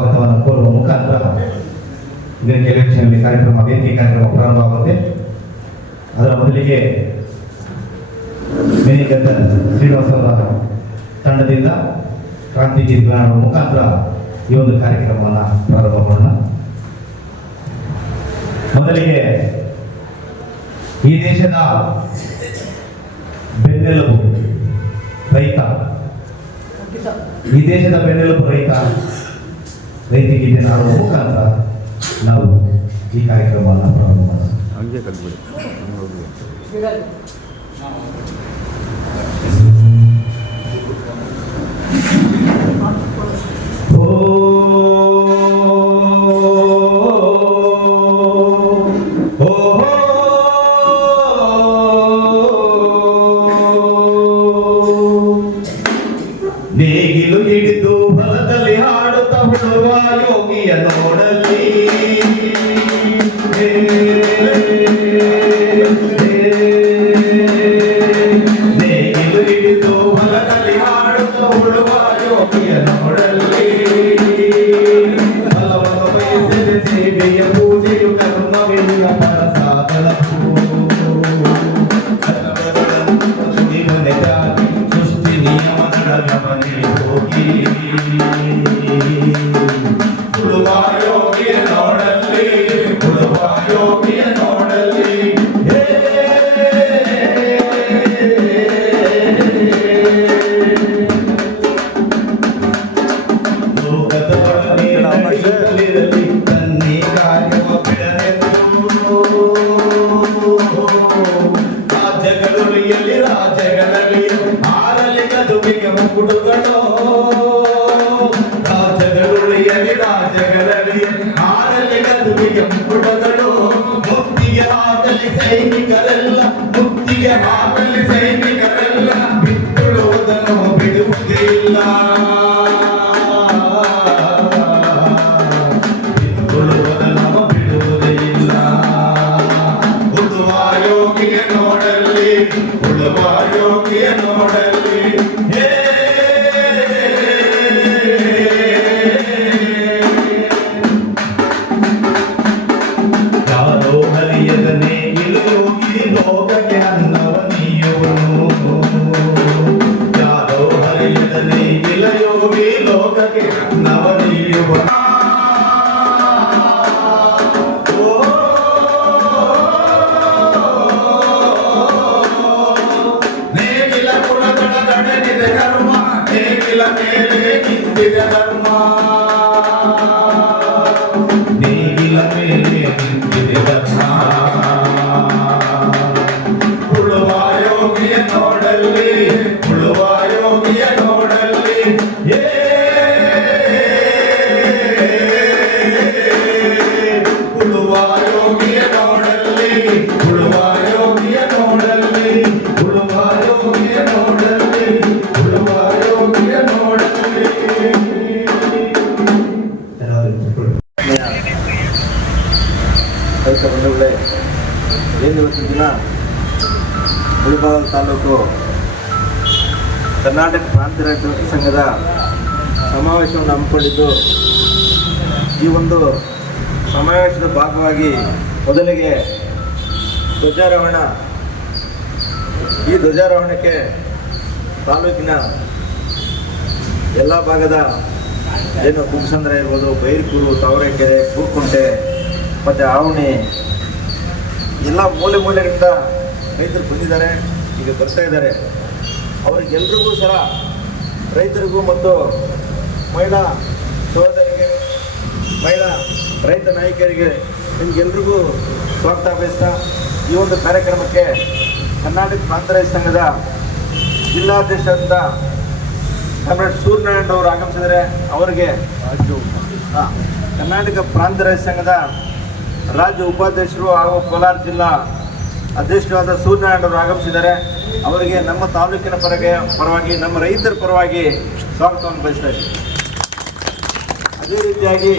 ಸ್ವಾಗತವನ್ನು ಕೋರುವ ಮುಖಾಂತರ ಇಂದಿನ ಕೆಲವು ಕ್ಷಣದಲ್ಲಿ ಕಾರ್ಯಕ್ರಮ ವೇದಿಕೆ ಕಾರ್ಯಕ್ರಮ ಪ್ರಾರಂಭವಾಗುತ್ತೆ. ಅದರ ಮೊದಲಿಗೆ ಮೇನಿಗದ್ದನ್ ಶ್ರೀನಿವಾಸ ಅವರ ತಂಡದಿಂದ ಕ್ರಾಂತಿ ಮಾಡುವ ಮುಖಾಂತರ ಈ ಒಂದು ಕಾರ್ಯಕ್ರಮವನ್ನು ಪ್ರಾರಂಭ ಮಾಡೋಣ. ಮೊದಲಿಗೆ ಈ ದೇಶದ ಬೆನ್ನೆಲುಬು ರೈತ. ಈ ದೇಶದ ಬೆನ್ನೆಲುಬು ರೈತ. ರೈತ ಗೀತೆ ಹಾಡುವ ಮುಖಾಂತರ ನಾವು ಈ ಕಾರ್ಯಕ್ರಮವನ್ನು ಪ್ರಾರಂಭ ಮಾಡೋಣ ಹಂಗೆ ಹೋಗಿ ಇವತ್ತಿನ ದಿನ ಮುಳಬಾಗಿಲು ತಾಲೂಕು ಕರ್ನಾಟಕ ಪ್ರಾಂತ ರೈತ ಸಂಘದ ಸಮಾವೇಶವನ್ನು ಹಮ್ಮಿಕೊಂಡಿದ್ದು, ಈ ಒಂದು ಸಮಾವೇಶದ ಭಾಗವಾಗಿ ಮೊದಲಿಗೆ ಧ್ವಜಾರೋಹಣ, ಈ ಧ್ವಜಾರೋಹಣಕ್ಕೆ ತಾಲೂಕಿನ ಎಲ್ಲ ಭಾಗದ ಏನು ಕುಗ್ಸಂದ್ರ ಇರ್ಬೋದು, ಬೈರ್ಕೂರು, ತಾವರೆಕೆರೆ, ಕೂರ್ಕುಂಟೆ, ಮತ್ತು ಆವಣಿ ಎಲ್ಲ ಮೂಲೆ ಮೂಲೆಗಳಿಂದ ರೈತರು ಬಂದಿದ್ದಾರೆ, ಈಗ ಬರ್ತಾ ಇದ್ದಾರೆ. ಅವರಿಗೆಲ್ರಿಗೂ ಸಹ ರೈತರಿಗೂ ಮತ್ತು ಮಹಿಳಾ ಸಹೋದರಿಗೆ, ಮಹಿಳಾ ರೈತ ನಾಯಕರಿಗೆ ನಿಮಗೆಲ್ರಿಗೂ ಸ್ವಾಗತ ಬಯಸ್ತಾ ಈ ಒಂದು ಕಾರ್ಯಕ್ರಮಕ್ಕೆ ಕರ್ನಾಟಕ ಪ್ರಾಂತ ರೈತ ಸಂಘದ ಜಿಲ್ಲಾಧ್ಯಕ್ಷರಾದ ಕಾಮ್ರೇಡ್ ಸೂರ್ಯನಾರಾಯಣ ಅವರು ಆಗಮಿಸಿದರೆ ಅವರಿಗೆ ಕರ್ನಾಟಕ ಪ್ರಾಂತ ರೈತ ಸಂಘದ ರಾಜ್ಯ ಉಪಾಧ್ಯಕ್ಷರು ಹಾಗೂ ಕೋಲಾರ ಜಿಲ್ಲಾ ಅಧ್ಯಕ್ಷರಾದ ಸೂರ್ಯನಾರಾಯಣ ಅವರು ಆಗಮಿಸಿದ್ದಾರೆ. ಅವರಿಗೆ ನಮ್ಮ ತಾಲೂಕಿನ ಪರಗೆ ಪರವಾಗಿ, ನಮ್ಮ ರೈತರ ಪರವಾಗಿ ಸ್ವಾಗತವನ್ನು ಬಯಸ್ತಾ ಅದೇ ರೀತಿಯಾಗಿ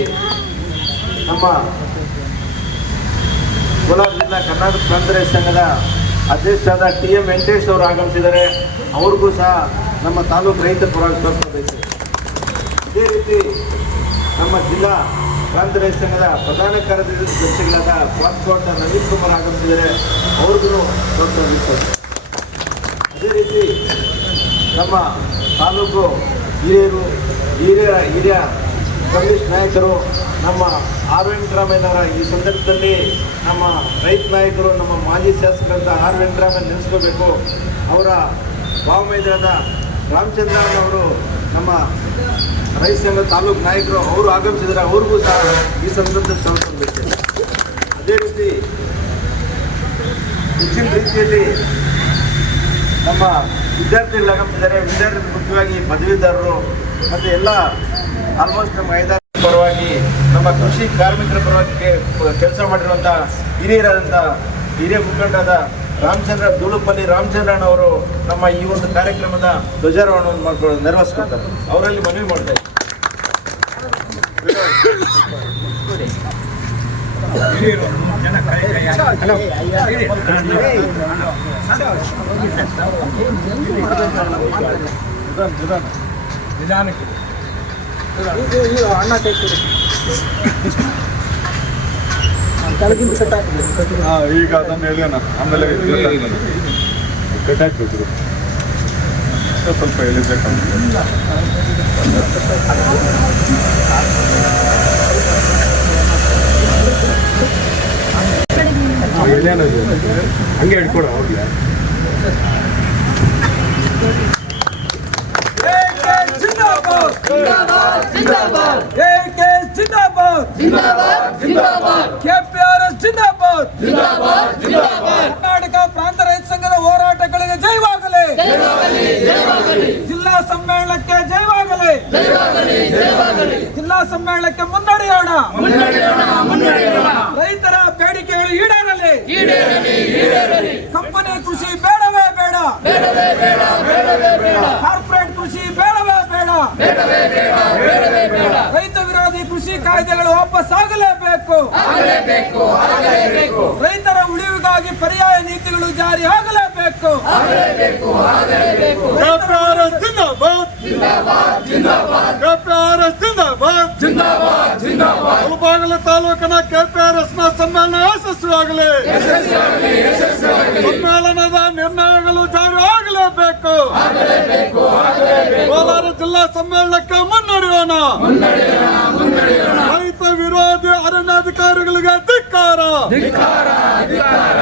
ನಮ್ಮ ಕೋಲಾರ ಜಿಲ್ಲಾ ಕರ್ನಾಟಕ ಪ್ರಾಂತ ರೈತ ಸಂಘದ ಅಧ್ಯಕ್ಷರಾದ ಟಿ ಎಂ ವೆಂಕಟೇಶ್ ಅವರು ಆಗಮಿಸಿದ್ದಾರೆ. ಅವ್ರಿಗೂ ಸಹ ನಮ್ಮ ತಾಲೂಕು ರೈತರ ಪರವಾಗಿ ಸ್ವಾಗತ ಬಯಸ್ತೇವೆ ಅದೇ ರೀತಿ ನಮ್ಮ ಜಿಲ್ಲಾ ಪ್ರಾಂತ ರೈತ ಸಂಘದ ಪ್ರಧಾನ ಕಾರ್ಯದರ್ಶಿಗಳಾದ ಪಾಸ್ಕೋಟ ನವೀನ್ ಕುಮಾರ್ ಆಗಮಿಸಿದರೆ ಅವ್ರಿಗೂ ಸ್ವಾಗತಿಸಬೇಕು ಅದೇ ರೀತಿ ನಮ್ಮ ತಾಲೂಕು ಹಿರಿಯರು, ಹಿರಿಯ ಹಿರಿಯ ಕಮ್ಯುನಿಸ್ಟ್ ನಾಯಕರು, ನಮ್ಮ ಆರ್ ವೆಂಕಟರಾಮಯ್ಯನವರ ಈ ಸಂದರ್ಭದಲ್ಲಿ ನಮ್ಮ ರೈತ ನಾಯಕರು, ನಮ್ಮ ಮಾಜಿ ಶಾಸಕರಂತ ಆರ್ ವೆಂಕಟರಾಮಯ್ಯ ನೆನೆಸ್ಕೋಬೇಕು. ಅವರ ಭಾವಮೈದಾನದ ರಾಮಚಂದ್ರ ಅವರು ನಮ್ಮ ರೈತ ತಾಲೂಕ್ ತಾಲೂಕು ನಾಯಕರು ಅವರು ಆಗಮಿಸಿದರೆ, ಅವ್ರಿಗೂ ಸಹ ಈ ಸಂದರ್ಭದಲ್ಲಿ ಸ್ವಾಗತಿಸಬೇಕು ಅದೇ ರೀತಿ ಹೆಚ್ಚಿನ ರೀತಿಯಲ್ಲಿ ನಮ್ಮ ವಿದ್ಯಾರ್ಥಿಗಳು ಆಗಮಿಸಿದ್ದಾರೆ. ವಿದ್ಯಾರ್ಥಿ ಮುಖ್ಯವಾಗಿ ಪದವೀಧರರು ಮತ್ತು ಎಲ್ಲ ಆಲ್ಮೋಸ್ಟ್ ನಮ್ಮ ಐದಾರು ಪರವಾಗಿ ನಮ್ಮ ಕೃಷಿ ಕಾರ್ಮಿಕರ ಪರವಾಗಿ ಕೆಲಸ ಮಾಡಿರುವಂಥ ಹಿರಿಯರಾದಂಥ ಹಿರಿಯ ಮುಖಂಡರಾದ ರಾಮಚಂದ್ರ ಧೂಳುಪಲ್ಲಿ ರಾಮಚಂದ್ರನ್ ಅವರು ನಮ್ಮ ಈ ಒಂದು ಕಾರ್ಯಕ್ರಮದ ಧ್ವಜಾರೋಹಣವನ್ನು ಮಾಡ್ಕೊಂಡು ನೆರವೇರಿಸ್ಕೊಳ್ತಾರೆ ಅವರಲ್ಲಿ ಮನವಿ ಮಾಡ್ತಾ ಹಾ, ಈಗ ಅದನ್ನು ಹೇಳೋಣ ಆಮೇಲೆ ಕಟ್ಟಾಕ್ಬೇಕು ಸ್ವಲ್ಪ ಹಂಗೆ ಹೇಳ್ಕೊಡ ಅವ್ರಿಗೆ ಕೆಪಿಆರ್ಎಸ್ ಜಿಂದಾಬಾದ್ ಕರ್ನಾಟಕ ಪ್ರಾಂತ ರೈತ ಸಂಘದ ಹೋರಾಟಗಳಿಗೆ ಜಯವಾಗಲಿ ಜಿಲ್ಲಾ ಸಮ್ಮೇಳನಕ್ಕೆ ಜಯವಾಗಲಿ. ಜಿಲ್ಲಾ ಸಮ್ಮೇಳನಕ್ಕೆ ಮುನ್ನಡೆಯೋಣ. ರೈತರ ಬೇಡಿಕೆಗಳು ಈಡೇರಲಿ. ಕಂಪನಿ ಕೃಷಿ ಬೇಡವೇ ಬೇಡ ಕಾರ್ಪೊರೇಟ್ ಕೃಷಿ ಬೇಡವೇ ಬೇಡ ರೈತ ವಿರೋಧಿ ಕೃಷಿ ಕಾಯ್ದೆಗಳು ವಾಪಸ್ ಆಗಲೇಬೇಕು. ರೈತರ ಉಳಿವಿಗಾಗಿ ಪರ್ಯಾಯ ನೀತಿಗಳು ಜಾರಿ ಆಗಲೇಬೇಕು. ವ್ಯಾಪಾರ ಮುಳಬಾಗಿಲು ತಾಲೂಕಿನ ಕೆಪಿಆರ್ಎಸ್ನ ನ ಸಮ್ಮೇಳನ ಯಶಸ್ವಿಯಾಗಲಿ ಸಮ್ಮೇಳನದ ನಿರ್ಣಯಗಳು ಜಾರಿ ಆಗಲೇಬೇಕು ಕೋಲಾರ ಜಿಲ್ಲಾ ಸಮ್ಮೇಳನಕ್ಕೆ ಮುನ್ನಡೆಯೋಣ. ರೈತ ವಿರೋಧಿ ಅರಣ್ಯಾಧಿಕಾರಿಗಳಿಗೆ ಧಿಕ್ಕಾರ.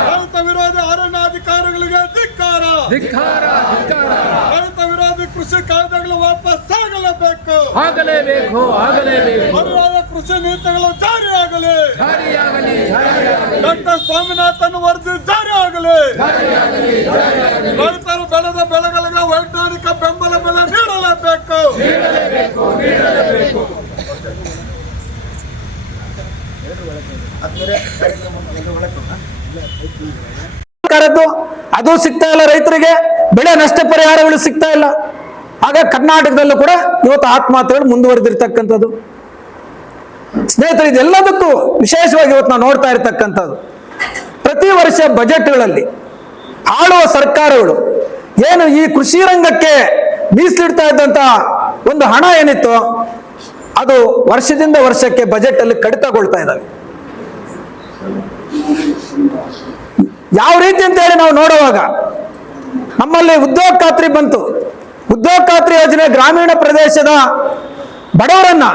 ರೈತ ವಿರೋಧಿ ಅರಣ್ಯಾಧಿಕಾರಿಗಳಿಗೆ ಧಿಕ್ಕಾರ. ರೈತ ಕೃಷಿ ಕಾಯ್ದೆಗಳು ವಾಪಸ್ ಆಗಲೇಬೇಕು ಆಗಲೇಬೇಕು ಆಗಲೇಬೇಕು. ಪರ್ಯಾಯ ಕೃಷಿ ನೀತಿಗಳು ಜಾರಿಯಾಗಲಿ. ಜಾರಿಯಾಗಲಿ ಡಾಕ್ಟರ್ ಸ್ವಾಮಿನಾಥನ್ ವರದಿ ಜಾರಿಯಾಗಲಿ. ರೈತರು ಬೆಳೆದ ಬೆಳೆಗಳಿಗೆ ವೈಜ್ಞಾನಿಕ ಬೆಂಬಲ ಬೆಲೆ ನೀಡಲೇಬೇಕು. ಸರ್ಕಾರದ್ದು ಅದು ಸಿಗ್ತಾ ಇಲ್ಲ ರೈತರಿಗೆ ಬೆಳೆ ನಷ್ಟ ಪರಿಹಾರಗಳು ಸಿಗ್ತಾ ಇಲ್ಲ. ಆಗ ಕರ್ನಾಟಕದಲ್ಲೂ ಕೂಡ ಇವತ್ತು ಆತ್ಮಹತ್ಯೆಗಳು ಮುಂದುವರೆದಿರ್ತಕ್ಕಂಥದ್ದು. ಸ್ನೇಹಿತರೆ, ಇದೆಲ್ಲದಕ್ಕೂ ವಿಶೇಷವಾಗಿ ಇವತ್ತು ನಾವು ನೋಡ್ತಾ ಇರತಕ್ಕಂಥದ್ದು. ಪ್ರತಿ ವರ್ಷ ಬಜೆಟ್ಗಳಲ್ಲಿ ಆಳುವ ಸರ್ಕಾರಗಳು ಏನು ಈ ಕೃಷಿ ರಂಗಕ್ಕೆ ಮೀಸಲಿಡ್ತಾ ಇದ್ದಂತ ಒಂದು ಹಣ ಏನಿತ್ತು ಅದು ವರ್ಷದಿಂದ ವರ್ಷಕ್ಕೆ ಬಜೆಟ್ ಅಲ್ಲಿ ಕಡಿತಗೊಳ್ತಾ ಇದ್ದಾವೆ. ಯಾವ ರೀತಿ ಅಂತ ಹೇಳಿ ನಾವು ನೋಡುವಾಗ ನಮ್ಮಲ್ಲಿ ಉದ್ಯೋಗ ಖಾತ್ರಿ ಬಂತು. ಉದ್ಯೋಗ ಖಾತ್ರಿ ಯೋಜನೆ ಗ್ರಾಮೀಣ ಪ್ರದೇಶದ ಬಡವರನ್ನ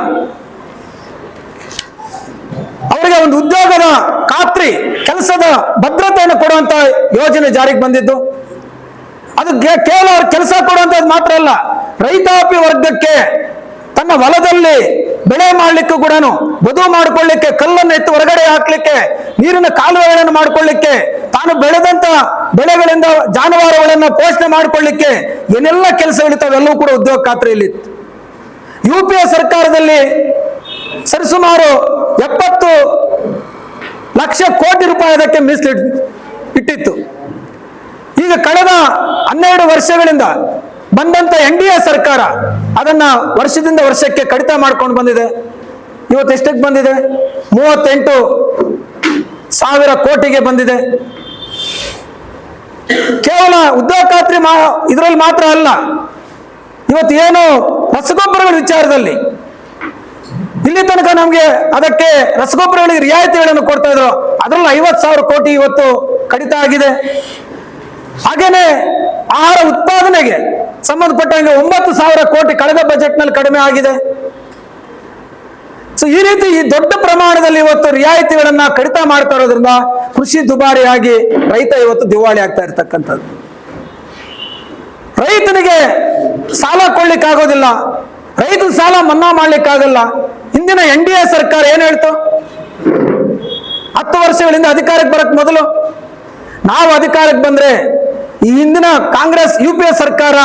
ಅವರಿಗೆ ಒಂದು ಉದ್ಯೋಗದ ಖಾತ್ರಿ, ಕೆಲಸದ ಭದ್ರತೆಯನ್ನು ಕೊಡುವಂತ ಯೋಜನೆ ಜಾರಿಗೆ ಬಂದಿದ್ದು. ಅದು ಕೇವಲ ಅವ್ರ ಕೆಲಸ ಕೊಡುವಂತದ್ದು ಮಾತ್ರ ಅಲ್ಲ, ರೈತಾಪಿ ವರ್ಗಕ್ಕೆ ತನ್ನ ಹೊಲದಲ್ಲಿ ಬೆಳೆ ಮಾಡ್ಲಿಕ್ಕೂ ಕೂಡ ಬದು ಮಾಡಿಕೊಳ್ಳಿಕ್ಕೆ, ಕಲ್ಲನ್ನು ಎತ್ತು ಹೊರಗಡೆ ಹಾಕ್ಲಿಕ್ಕೆ, ನೀರಿನ ಕಾಲುವೆಗಳನ್ನು ಮಾಡಿಕೊಳ್ಳಿಕ್ಕೆ, ತಾನು ಬೆಳೆದಂತ ಬೆಳೆಗಳಿಂದ ಜಾನುವಾರುಗಳನ್ನ ಪೋಷಣೆ ಮಾಡಿಕೊಳ್ಳಿಕ್ಕೆ ಏನೆಲ್ಲ ಕೆಲಸಗಳಿರ್ತಾವೆ ಎಲ್ಲವೂ ಕೂಡ ಉದ್ಯೋಗ ಖಾತ್ರಿಯಲ್ಲಿ ಯು ಪಿ ಎ ಸರ್ಕಾರದಲ್ಲಿ ಸರಿಸುಮಾರು ಎಪ್ಪತ್ತು ಲಕ್ಷ ಕೋಟಿ ರೂಪಾಯಿ ಅದಕ್ಕೆ ಮೀಸಲಿಟ್ ಇಟ್ಟಿತ್ತು. ಈಗ ಕಳೆದ ಹನ್ನೆರಡು ವರ್ಷಗಳಿಂದ ಬಂದಂತ ಎನ್ ಡಿ ಎ ಸರ್ಕಾರ ಅದನ್ನ ವರ್ಷದಿಂದ ವರ್ಷಕ್ಕೆ ಕಡಿತ ಮಾಡ್ಕೊಂಡು ಬಂದಿದೆ. ಇವತ್ತು ಎಷ್ಟಕ್ಕೆ ಬಂದಿದೆ? ಮೂವತ್ತೆಂಟು ಸಾವಿರ ಕೋಟಿಗೆ ಬಂದಿದೆ. ಕೇವಲ ಉದ್ಯೋಗ ಖಾತ್ರಿ ಮಾ, ಇದರಲ್ಲಿ ಮಾತ್ರ ಅಲ್ಲ, ಇವತ್ತು ಏನು ರಸಗೊಬ್ಬರಗಳ ವಿಚಾರದಲ್ಲಿ ಇಲ್ಲಿ ತನಕ ನಮಗೆ ಅದಕ್ಕೆ ರಸಗೊಬ್ಬರಗಳಿಗೆ ರಿಯಾಯಿತಿಗಳನ್ನು ಕೊಡ್ತಾ ಇದ್ರು. ಅದರಲ್ಲಿ ಐವತ್ತು ಸಾವಿರ ಕೋಟಿ ಇವತ್ತು ಕಡಿತ ಆಗಿದೆ. ಹಾಗೇನೆ ಆಹಾರ ಉತ್ಪಾದನೆಗೆ ಸಂಬಂಧಪಟ್ಟಂಗೆ ಒಂಬತ್ತು ಸಾವಿರ ಕೋಟಿ ಕಳೆದ ಬಜೆಟ್ನಲ್ಲಿ ಕಡಿಮೆ ಆಗಿದೆ. ಸೊ ಈ ರೀತಿ ಈ ದೊಡ್ಡ ಪ್ರಮಾಣದಲ್ಲಿ ಇವತ್ತು ರಿಯಾಯಿತಿಗಳನ್ನ ಕಡಿತ ಮಾಡ್ತಾ ಇರೋದ್ರಿಂದ ಕೃಷಿ ದುಬಾರಿಯಾಗಿ ರೈತ ಇವತ್ತು ದಿವಾಳಿ ಆಗ್ತಾ ಇರ್ತಕ್ಕಂಥದ್ದು. ರೈತನಿಗೆ ಸಾಲ ಕೊಡ್ಲಿಕ್ಕಾಗೋದಿಲ್ಲ. ರೈತನ ಸಾಲ ಮನ್ನಾ ಮಾಡ್ಲಿಕ್ಕಾಗಲ್ಲ. ಹಿಂದಿನ ಎನ್ ಡಿ ಎ ಸರ್ಕಾರ ಏನ್ ಹೇಳ್ತು? ಹತ್ತು ವರ್ಷಗಳಿಂದ ಅಧಿಕಾರಕ್ಕೆ ಬರಕ್ ಮೊದಲು. ನಾವು ಅಧಿಕಾರಕ್ಕೆ ಬಂದ್ರೆ ಈ ಹಿಂದಿನ ಕಾಂಗ್ರೆಸ್, ಯು ಪಿ ಎ ಸರ್ಕಾರ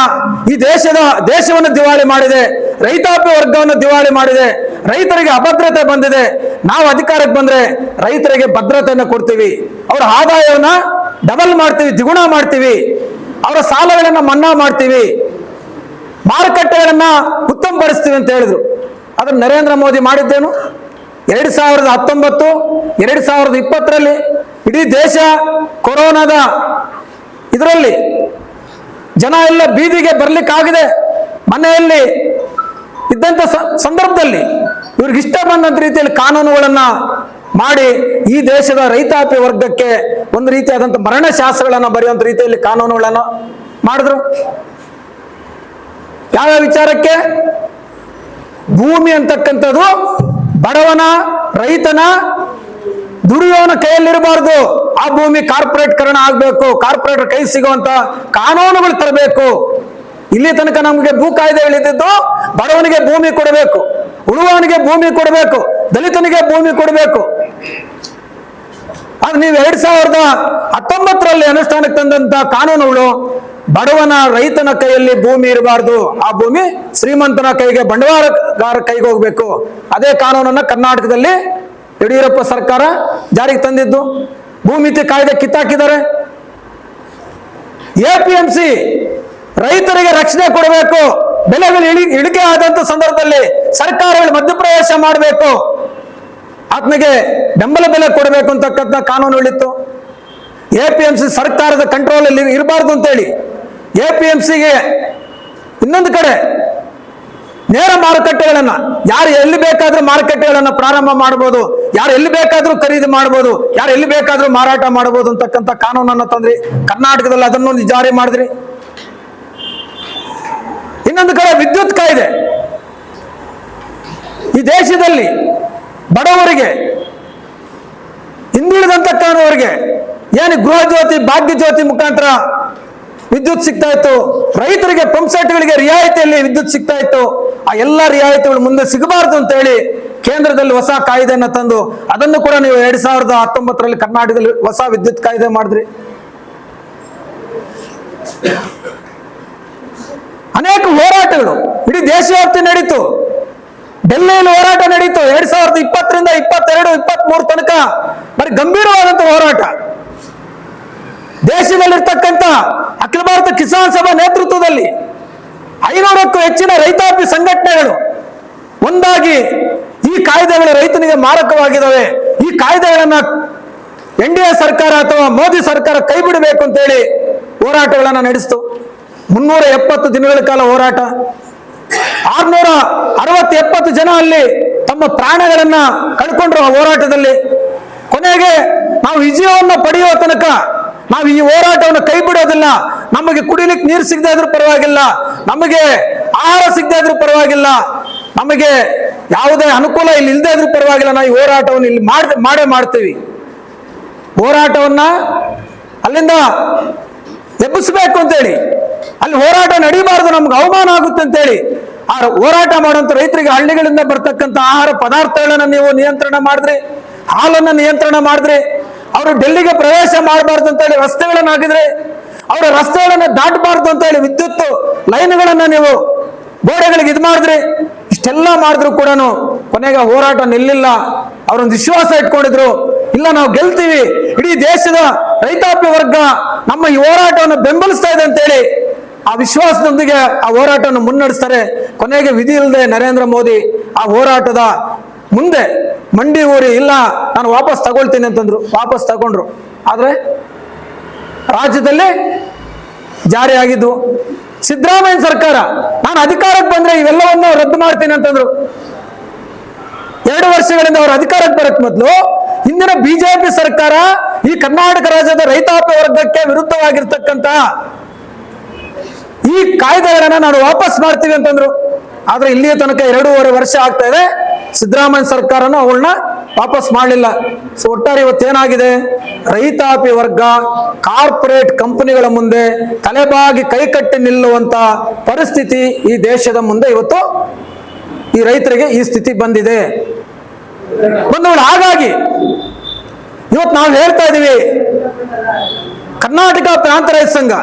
ಈ ದೇಶದ, ದೇಶವನ್ನು ದಿವಾಳಿ ಮಾಡಿದೆ. ರೈತಾಪಿ ವರ್ಗವನ್ನು ದಿವಾಳಿ ಮಾಡಿದೆ. ರೈತರಿಗೆ ಅಭದ್ರತೆ ಬಂದಿದೆ. ನಾವು ಅಧಿಕಾರಕ್ಕೆ ಬಂದ್ರೆ ರೈತರಿಗೆ ಭದ್ರತೆಯನ್ನು ಕೊಡ್ತೀವಿ. ಅವರ ಆದಾಯವನ್ನ ಡಬಲ್ ಮಾಡ್ತೀವಿ, ದ್ವಿಗುಣ ಮಾಡ್ತೀವಿ. ಅವರ ಸಾಲಗಳನ್ನ ಮನ್ನಾ ಮಾಡ್ತೀವಿ. ಮಾರುಕಟ್ಟೆಗಳನ್ನ ಉತ್ತಮಪಡಿಸ್ತೀವಿ ಅಂತ ಹೇಳಿದ್ರು. ಅದನ್ನ ನರೇಂದ್ರ ಮೋದಿ ಮಾಡಿದ್ದೇನು? ಎರಡು ಸಾವಿರದ ಹತ್ತೊಂಬತ್ತು, ಎರಡು ಸಾವಿರದ ಇಪ್ಪತ್ತರಲ್ಲಿ ಇಡೀ ದೇಶ ಕೊರೋನಾದ ಇದರಲ್ಲಿ ಜನ ಎಲ್ಲ ಬೀದಿಗೆ ಬರ್ಲಿಕ್ಕಾಗಿದೆ. ಮನೆಯಲ್ಲಿ ಇದ್ದಂಥ ಸಂದರ್ಭದಲ್ಲಿ ಇವ್ರಿಗೆ ಇಷ್ಟ ಬಂದಂತ ರೀತಿಯಲ್ಲಿ ಕಾನೂನುಗಳನ್ನು ಮಾಡಿ ಈ ದೇಶದ ರೈತಾಪಿ ವರ್ಗಕ್ಕೆ ಒಂದು ರೀತಿಯಾದಂಥ ಮರಣಶಾಸ್ತ್ರಗಳನ್ನು ಬರೆಯುವಂಥ ರೀತಿಯಲ್ಲಿ ಕಾನೂನುಗಳನ್ನು ಮಾಡಿದ್ರು. ಯಾವ ವಿಚಾರಕ್ಕೆ? ಭೂಮಿ ಅಂತಕ್ಕಂಥದ್ದು ಬಡವನ, ರೈತನ ದುಡಿಯೋನ ಕೈಯಲ್ಲಿರಬಾರ್ದು. ಆ ಭೂಮಿ ಕಾರ್ಪೊರೇಟ್ ಕರಣ ಆಗ್ಬೇಕು. ಕಾರ್ಪೊರೇಟ್ ಕೈ ಸಿಗುವಂತ ಕಾನೂನುಗಳು ತರಬೇಕು. ಇಲ್ಲಿ ತನಕ ನಮಗೆ ಭೂ ಕಾಯ್ದೆ ಇಳಿದಿದ್ದು ಬಡವನಿಗೆ ಭೂಮಿ ಕೊಡಬೇಕು. ಉಳುವವನಿಗೆ ಭೂಮಿ ಕೊಡಬೇಕು. ದಲಿತನಿಗೆ ಭೂಮಿ ಕೊಡಬೇಕು. ಆದ್ರೆ ನೀವು ಎರಡ್ ಸಾವಿರದ ಹತ್ತೊಂಬತ್ತರಲ್ಲಿ ಅನುಷ್ಠಾನಕ್ಕೆ ತಂದಂತ ಕಾನೂನುಗಳು ಬಡವನ ರೈತನ ಕೈಯಲ್ಲಿ ಭೂಮಿ ಇರಬಾರ್ದು. ಆ ಭೂಮಿ ಶ್ರೀಮಂತನ ಕೈಗೆ, ಬಂಡವಾಳಗಾರ ಕೈಗೆ ಹೋಗ್ಬೇಕು. ಅದೇ ಕಾನೂನನ್ನ ಕರ್ನಾಟಕದಲ್ಲಿ ಯಡಿಯೂರಪ್ಪ ಸರ್ಕಾರ ಜಾರಿಗೆ ತಂದಿದ್ದು? ಭೂಮಿತಿ ಕಾಯ್ದೆ ಕಿತ್ತಾಕಿದ್ದಾರೆ. ಎ ಪಿ ಎಂ ಸಿ ರೈತರಿಗೆ ರಕ್ಷಣೆ ಕೊಡಬೇಕು. ಬೆಲೆಗಳು ಇಳಿ, ಇಳಿಕೆ ಆದಂತ ಸಂದರ್ಭದಲ್ಲಿ ಸರ್ಕಾರಗಳು ಮಧ್ಯಪ್ರವೇಶ ಮಾಡಬೇಕು. ಆತ್ಮಗೆ ಬೆಂಬಲ ಬೆಲೆ ಕೊಡಬೇಕು ಅಂತಕ್ಕಂಥ ಇಳಿತು. ಎ ಪಿ ಎಂ ಸಿ ಸರ್ಕಾರದ ಕಂಟ್ರೋಲ್ ಅಲ್ಲಿ ಇರಬಾರ್ದು ಅಂತೇಳಿ ಎ ಪಿ ಎಂ ಸಿಗೆ ಇನ್ನೊಂದು ಕಡೆ ನೇರ ಮಾರುಕಟ್ಟೆಗಳನ್ನ ಯಾರು ಎಲ್ಲಿ ಬೇಕಾದ್ರೂ ಮಾರುಕಟ್ಟೆಗಳನ್ನ ಪ್ರಾರಂಭ ಮಾಡಬಹುದು ಯಾರು ಎಲ್ಲಿ ಬೇಕಾದ್ರೂ ಖರೀದಿ ಮಾಡಬಹುದು ಯಾರು ಎಲ್ಲಿ ಬೇಕಾದ್ರೂ ಮಾರಾಟ ಮಾಡಬಹುದು ಅಂತಕ್ಕಂಥ ಕಾನೂನನ್ನ ತಂದ್ರಿ. ಕರ್ನಾಟಕದಲ್ಲಿ ಅದನ್ನು ಜಾರಿ ಮಾಡಿದ್ರಿ. ಇನ್ನೊಂದು ಕಡೆ ವಿದ್ಯುತ್ ಕಾಯ್ದೆ. ಈ ದೇಶದಲ್ಲಿ ಬಡವರಿಗೆ, ಹಿಂದುಳಿದಂತ ಕಾರಣವರಿಗೆ ಏನು ಗೃಹ ಜ್ಯೋತಿ ಭಾಗ್ಯ ಜ್ಯೋತಿ ಮುಖಾಂತರ ವಿದ್ಯುತ್ ಸಿಗ್ತಾ ಇತ್ತು. ರೈತರಿಗೆ ಪಂಪ್ ಸೆಟ್ಗಳಿಗೆ ರಿಯಾಯಿತಿಯಲ್ಲಿ ವಿದ್ಯುತ್ ಸಿಗ್ತಾ ಇತ್ತು. ಆ ಎಲ್ಲ ರಿಯಾಯಿತಿಗಳು ಮುಂದೆ ಸಿಗಬಾರದು ಅಂತ ಹೇಳಿ ಕೇಂದ್ರದಲ್ಲಿ ಹೊಸ ಕಾಯ್ದೆಯನ್ನ ತಂದು, ಅದನ್ನು ಕೂಡ ನೀವು ಎರಡ್ ಸಾವಿರದ ಹತ್ತೊಂಬತ್ತರಲ್ಲಿ ಕರ್ನಾಟಕದಲ್ಲಿ ಹೊಸ ವಿದ್ಯುತ್ ಕಾಯ್ದೆ ಮಾಡಿದ್ರಿ. ಅನೇಕ ಹೋರಾಟಗಳು. ಇಡೀ ದೇಶವ್ಯಾಪ್ತಿ ನಡೀತು. ಡೆಲ್ಲಿಯಲ್ಲಿ ಹೋರಾಟ ನಡೀತು. ಎರಡ್ ಸಾವಿರದ ಇಪ್ಪತ್ತರಿಂದ ಇಪ್ಪತ್ತೆರಡು ಇಪ್ಪತ್ತ್ ಮೂರು ತನಕ. ಬರೀ ಗಂಭೀರವಾದಂತ ಹೋರಾಟ. ದೇಶದಲ್ಲಿರ್ತಕ್ಕಂಥ ಅಖಿಲ ಭಾರತ ಕಿಸಾನ್ ಸಭಾ ನೇತೃತ್ವದಲ್ಲಿ ಐನೂರಕ್ಕೂ ಹೆಚ್ಚಿನ ರೈತಾಪಿ ಸಂಘಟನೆಗಳು ಒಂದಾಗಿ ಈ ಕಾಯ್ದೆಗಳು ರೈತನಿಗೆ ಮಾರಕವಾಗಿದ್ದಾವೆ. ಈ ಕಾಯ್ದೆಗಳನ್ನ ಎನ್ ಡಿ ಎ ಸರ್ಕಾರ ಅಥವಾ ಮೋದಿ ಸರ್ಕಾರ ಕೈ ಬಿಡಬೇಕು ಅಂತೇಳಿ ಹೋರಾಟಗಳನ್ನು ನಡೆಸಿತು. ಮುನ್ನೂರ ಎಪ್ಪತ್ತು ದಿನಗಳ ಕಾಲ ಹೋರಾಟ. ಆರ್ನೂರ ಅರವತ್ತು ಎಪ್ಪತ್ತು ಜನ ಅಲ್ಲಿ ತಮ್ಮ ಪ್ರಾಣಗಳನ್ನ ಕಳ್ಕೊಂಡ್ರು ಹೋರಾಟದಲ್ಲಿ. ಕೊನೆಗೆ ನಾವು ವಿಜಯವನ್ನು ಪಡೆಯುವ ತನಕ ನಾವು ಈ ಹೋರಾಟವನ್ನು ಕೈ ಬಿಡೋದಿಲ್ಲ. ನಮಗೆ ಕುಡಿಲಿಕ್ಕೆ ನೀರು ಸಿಗದೆ ಇದ್ರೂ ಪರವಾಗಿಲ್ಲ. ನಮಗೆ ಆಹಾರ ಸಿಗದೆ ಇದ್ರೂ ಪರವಾಗಿಲ್ಲ. ನಮಗೆ ಯಾವುದೇ ಅನುಕೂಲ ಇಲ್ಲಿ ಇಲ್ಲದೆ ಇದ್ರೂ ಪರವಾಗಿಲ್ಲ. ನಾವು ಈ ಹೋರಾಟವನ್ನು ಇಲ್ಲಿ ಮಾಡಿ ಮಾಡೇ ಮಾಡ್ತೀವಿ. ಹೋರಾಟವನ್ನ ಅಲ್ಲಿಂದ ಎಬ್ಬಿಸ್ಬೇಕು ಅಂತೇಳಿ. ಅಲ್ಲಿ ಹೋರಾಟ ನಡೀಬಾರ್ದು, ನಮ್ಗೆ ಅವಮಾನ ಆಗುತ್ತೆ ಅಂತೇಳಿ. ಆ ಹೋರಾಟ ಮಾಡುವಂತ ರೈತರಿಗೆ ಹಳ್ಳಿಗಳಿಂದ ಬರ್ತಕ್ಕಂಥ ಆಹಾರ ಪದಾರ್ಥಗಳನ್ನ ನೀವು ನಿಯಂತ್ರಣ ಮಾಡಿದ್ರಿ, ಹಾಲನ್ನು ನಿಯಂತ್ರಣ ಮಾಡಿದ್ರಿ ಅವರು ಡೆಲ್ಲಿಗೆ ಪ್ರವೇಶ ಮಾಡಬಾರ್ದು ಅಂತೇಳಿ ರಸ್ತೆಗಳನ್ನು ಹಾಕಿದ್ರೆ, ಅವರ ರಸ್ತೆಗಳನ್ನು ದಾಟಬಾರ್ದು ಅಂತೇಳಿ ವಿದ್ಯುತ್ ಲೈನ್ಗಳನ್ನು ನೀವು ಗೋಡೆಗಳಿಗೆ ಇದು ಮಾಡಿದ್ರಿ, ಇಷ್ಟೆಲ್ಲ ಮಾಡಿದ್ರು ಕೂಡ ಕೊನೆಗೆ ಹೋರಾಟ ನಿಲ್ಲಿಲ್ಲ. ಅವರೊಂದು ವಿಶ್ವಾಸ ಇಟ್ಕೊಂಡಿದ್ರು. ಇಲ್ಲ, ನಾವು ಗೆಲ್ತೀವಿ. ಇಡೀ ದೇಶದ ರೈತಾಪಿ ವರ್ಗ ನಮ್ಮ ಈ ಹೋರಾಟವನ್ನು ಬೆಂಬಲಿಸ್ತಾ ಇದೆ ಅಂತೇಳಿ ಆ ವಿಶ್ವಾಸದೊಂದಿಗೆ ಆ ಹೋರಾಟವನ್ನು ಮುನ್ನಡೆಸ್ತಾರೆ. ಕೊನೆಗೆ ವಿಧಿ ಇಲ್ಲದೆ ನರೇಂದ್ರ ಮೋದಿ ಆ ಹೋರಾಟದ ಮುಂದೆ ಮಂಡಿ ಊರಿ ಇಲ್ಲ, ನಾನು ವಾಪಸ್ ತಗೊಳ್ತೀನಿ ಅಂತಂದ್ರು. ವಾಪಸ್ ತಗೊಂಡ್ರು. ಆದರೆ ರಾಜ್ಯದಲ್ಲಿ ಜಾರಿಯಾಗಿದ್ದು ಸಿದ್ದರಾಮಯ್ಯ ಸರ್ಕಾರ. ನಾನು ಅಧಿಕಾರಕ್ಕೆ ಬಂದ್ರೆ ಇವೆಲ್ಲವನ್ನು ರದ್ದು ಮಾಡ್ತೀನಿ ಅಂತಂದ್ರು. ಎರಡು ವರ್ಷಗಳಿಂದ ಅವರು ಅಧಿಕಾರಕ್ಕೆ ಬರಕ್ ಮೊದಲು ಹಿಂದಿನ ಬಿಜೆಪಿ ಸರ್ಕಾರ ಈ ಕರ್ನಾಟಕ ರಾಜ್ಯದ ರೈತಾಪಿ ವರ್ಗಕ್ಕೆ ವಿರುದ್ಧವಾಗಿರ್ತಕ್ಕಂತ ಈ ಕಾಯ್ದೆಗಳನ್ನ ನಾನು ವಾಪಸ್ ಮಾಡ್ತೀವಿ ಅಂತಂದ್ರು. ಆದ್ರೆ ಇಲ್ಲಿಯ ತನಕ ಎರಡೂವರೆ ವರ್ಷ ಆಗ್ತಾ ಇದೆ. ಸಿದ್ದರಾಮಯ್ಯ ಸರ್ಕಾರನ ಅವಳನ್ನ ವಾಪಸ್ ಮಾಡಲಿಲ್ಲ. ಸೊ ಒಟ್ಟಾರೆ ಇವತ್ತೇನಾಗಿದೆ ರೈತಾಪಿ ವರ್ಗ, ಕಾರ್ಪೊರೇಟ್ ಕಂಪನಿಗಳ ಮುಂದೆ ತಲೆಬಾಗಿ ಕೈಕಟ್ಟಿ ನಿಲ್ಲುವಂತ ಪರಿಸ್ಥಿತಿ ಈ ದೇಶದ ಮುಂದೆ ಇವತ್ತು ಈ ರೈತರಿಗೆ ಈ ಸ್ಥಿತಿ ಬಂದಿದೆ. ಬಂದವಳು ಹಾಗಾಗಿ ಇವತ್ತು ನಾವು ಹೇಳ್ತಾ ಇದೀವಿ, ಕರ್ನಾಟಕ ಪ್ರಾಂತ ರೈತ ಸಂಘ.